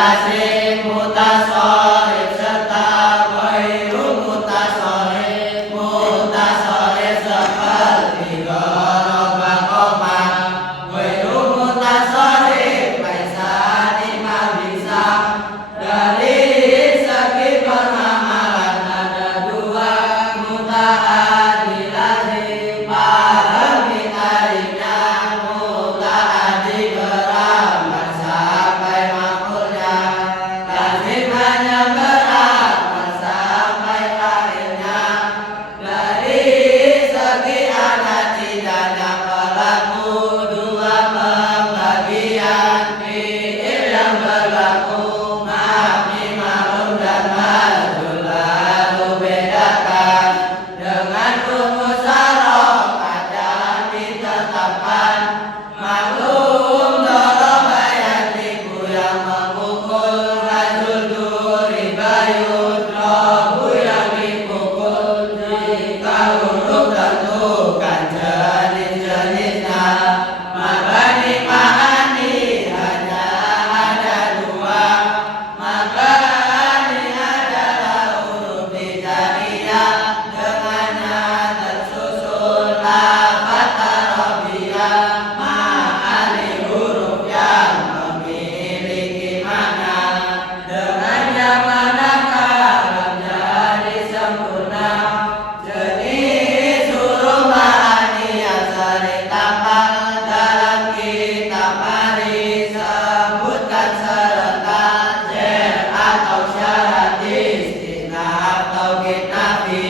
lazim, mutasharif serta ghairu mutasharif. Mutasharif seperti daraba koma, ghairu mutasharif laisa lima bisa. Dari segi pengamalan ada dua mutaaddi lazim, pahami tariknya. Mutaaddi beramal sampai makulnya, lazim hanya beramal sampai akhirnya. Dari segi adat tidaknya pelaku dua pembagian, fi'il yang berlaku mabni, ma'ruf dan majhul lalu bedakan dengan rumus harokat yang ditetapkan. Maklum daraba yadribu yang memukul, rajul duriba yudrabu yang dipukul. Jika huruf tentukan jenis-jenisnya, mabani ma'ani hanya ada dua. Mabani adalah huruf hijaiyah, dengannya tersusun lafaz Arabiyah. Ma'ani huruf yang memiliki makna, dengannya makna kalam jadi sempurna. Jenis huruf ma'ani yang sering tampak dalam kitab mari, sebutkan serentak zer atau syarat istisna atau nafi,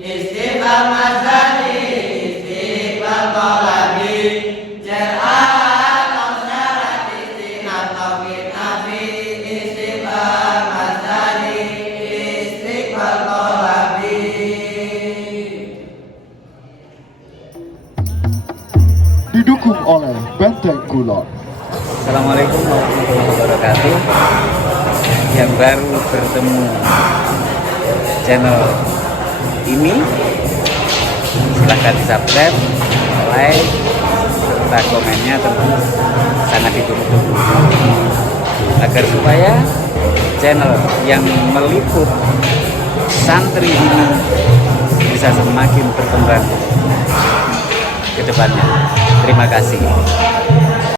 istifham masdari, istifham thalabi. Zer atau syarat istisna atau nafi, istifham masdari, istifham thalabi. Didukung oleh Benteng Kulon. Assalamualaikum warahmatullahi wabarakatuh. Yang baru bertemu channel ini, silahkan di subscribe, like, serta komennya tentu sangat ditunggu agar supaya channel yang meliput santri ini bisa semakin berkembang ke depannya. Terima kasih.